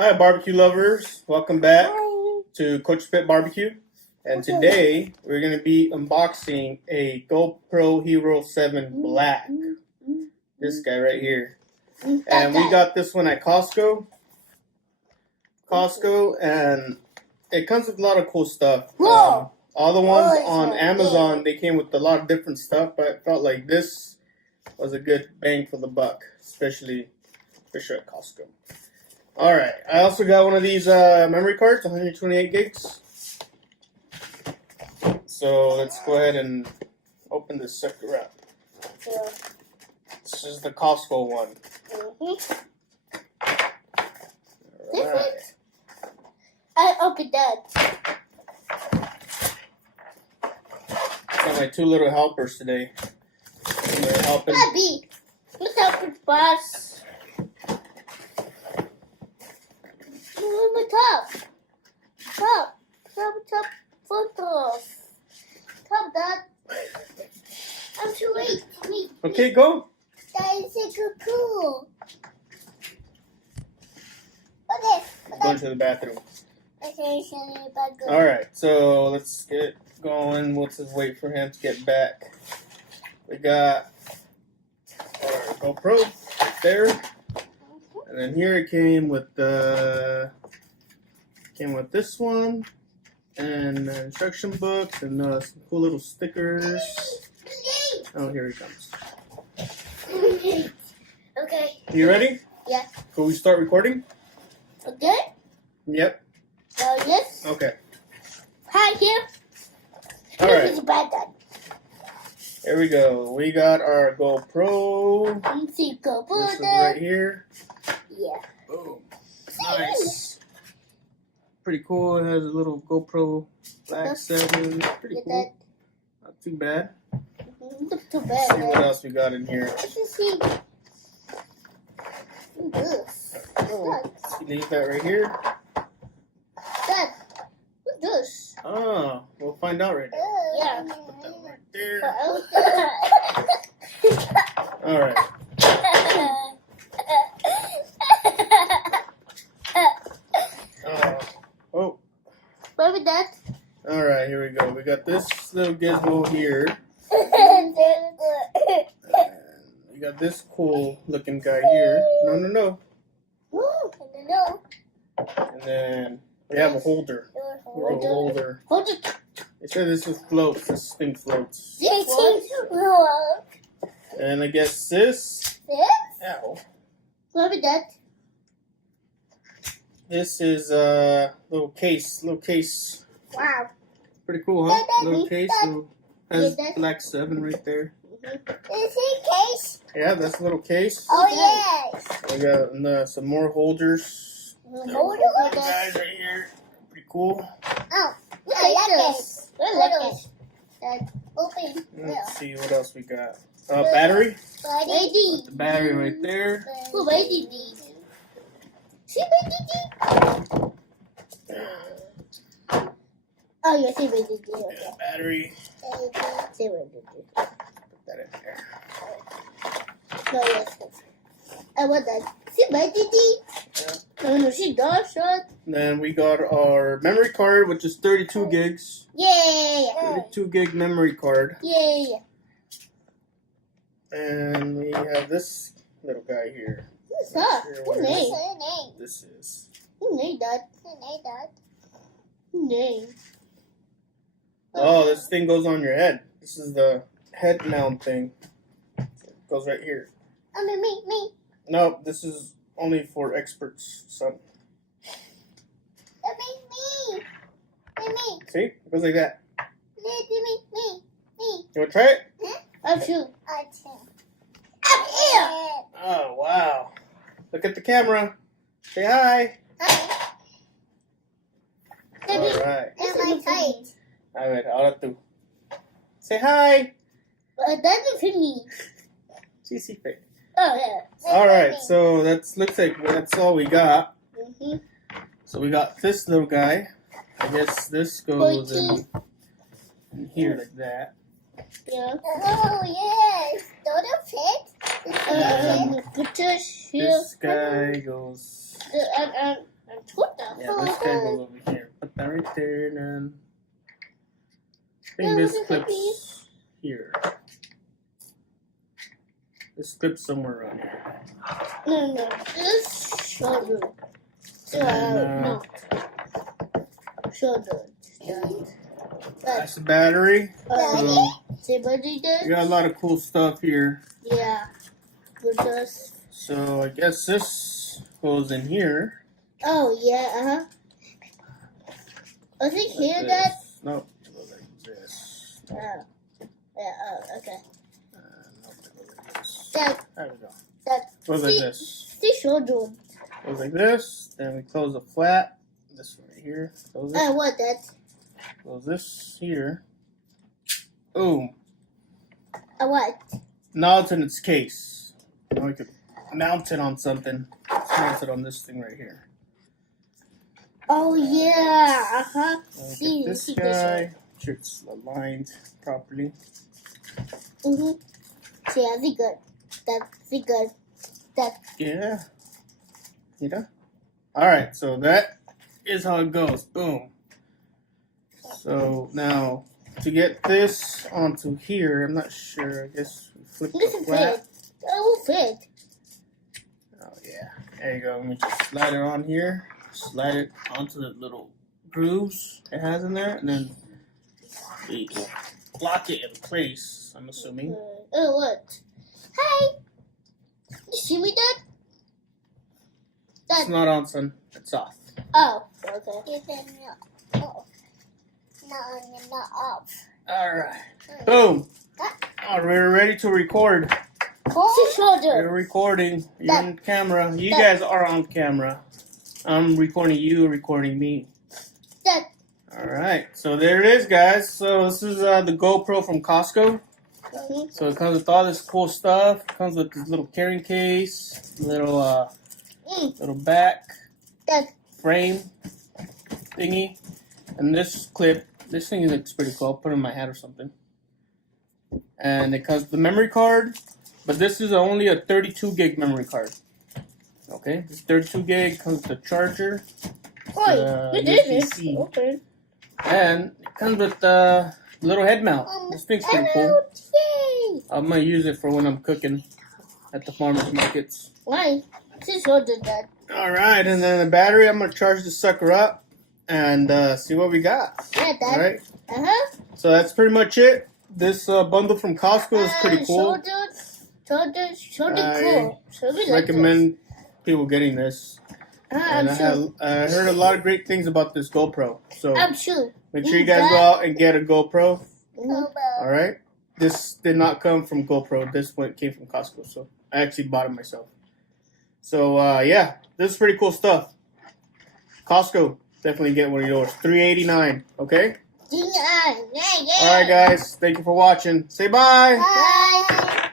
Hi, barbecue lovers. Welcome back to Coach Pit BBQ. And today we're going to be unboxing a GoPro Hero7 Black. This guy right here. And we got this one at Costco. And it comes with a lot of cool stuff. All the ones on Amazon, they came with a lot of different stuff, but I felt like this was a good bang for the buck, especially for sure at Costco. Alright, I also got one of these memory cards, 128 gigs. So let's go ahead and open this sucker up. This is the Costco one. Alright. I opened that. Got my two little helpers today. They're helping. Daddy, let's help with boss. On the top. Top photos. Top that. I'm too late. Wait. Okay, go. That is so cool. Okay. Going to the bathroom. Okay, Alright, so let's get going. We'll just wait for him to get back. We got our GoPro right there. And then here it came with this one and instruction books and some cool little stickers. Oh, here he comes. Okay. You ready? Yeah. Can we start recording? Okay. Yep. Yes. Okay. Hi, here. All This is right. bad dad. Here we go. We got our GoPro. Let's see, go This is right here. Yeah. Boom. Nice. Pretty cool. It has a little GoPro Black 7. Pretty cool. Not too bad. Not too Let's see what bad. else we got in here. Let's just see. This. Oh, leave that right here. Dad, what's this? Oh, we'll find out right now. Yeah. Put that right there. Uh-oh. All right. Oh. What was that? All right, here we go. We got this little gizmo here. And we got this cool looking guy here. No. And then we have a holder. Holder. Hold it. They said this is floats. This thing floats. And I guess this. Ow. What was that? This is a little case. Wow. Pretty cool, huh? Little case. So has Yeah, Black 7 right there. Is it case? Yeah, that's a little case. Oh, yes. We got some more holders. Guys right here. Pretty cool. Oh, I like this. I like this. Open. Let's see what else we got. Battery. Lady. The battery right there. Who lady? She lady. Oh, yes, she lady. Yeah, battery. She lady. Put that in there. No, yes. I want that. She lady. No, she does. Then we got our memory card, which is 32 gigs. Yeah. 32 gig memory card. Yeah. And we have this little guy here. What's that? Who named? This is. Who named that? Who named? Oh, this thing goes on your head. This is the head mount thing. It goes right here. Me. No, this is only for experts, son. Me. See? It goes like that. Me. You want to try it? I'm sure. Oh, wow. Look at the camera. Say hi. All right. A ver, ahora tú. Say hi. That's me. Sí, sí, fe. Oh, yeah. All right, so looks like that's all we got. So we got this little guy. I guess this goes in here like that. Yeah. Oh, yes. Don't it fit? This guy goes Yeah, this guy goes over here. Put that right there, and then I think this clips here. This clips somewhere around here. No. This shoulder. No. Shoulder. That's the battery. So we got a lot of cool stuff here. Yeah. So I guess this goes in here. Oh yeah. I think Like here this. that. Nope. It goes like this. Yeah. Okay. Nope. It goes like this. That. There we go. That. Goes like this. See shoulder. Goes like this. Then we close the flat. This one right here. Close it. What that? Close this here. Boom. What? Now it's in its case. Now we could mount it on something. Let's mount it on this thing right here. Oh yeah. Get this guy. Make sure it's aligned properly. Yeah, that's good. That's good. Yeah. You know? Alright, so that is how it goes. Boom. So now to get this onto here, I'm not sure. I guess we flip This the will flat. fit. It will fit. Oh yeah. There you go. Let me just slide it on here. Slide it onto the little grooves it has in there, and then we lock it in place, I'm assuming. What? Hey! You see me, Dad? It's not on, son. It's off. Oh, okay. Oh. Not off. Alright. Boom. Alright, we're ready to record. We're recording. You're on camera. You guys are on camera. I'm recording you, recording me. Dad. Alright, so there it is, guys. So this is the GoPro from Costco. So it comes with all this cool stuff. It comes with this little carrying case, little back frame thingy, and this clip. This thing looks pretty cool. I'll put it in my hat or something. And it comes with the memory card, but this is only a 32 gig memory card. Okay, this 32 gig comes with the charger, USB-C, and it comes with the little head mount. This thing's pretty cool. I'm gonna use it for when I'm cooking at the farmers markets. Why? This shoulder, Dad. All right, and then the battery. I'm gonna charge this sucker up and see what we got. Yeah, Dad. All right. So that's pretty much it. This bundle from Costco is pretty cool. Shoulder cool. Recommend people getting this. And I heard a lot of great things about this GoPro. So I'm sure. make sure you guys go out and get a GoPro. Mm-hmm. All right. This did not come from GoPro. This one came from Costco. So I actually bought it myself. So yeah, this is pretty cool stuff. Costco, definitely get one of yours. $3.89. Okay. All right, guys. Thank you for watching. Say bye. Bye.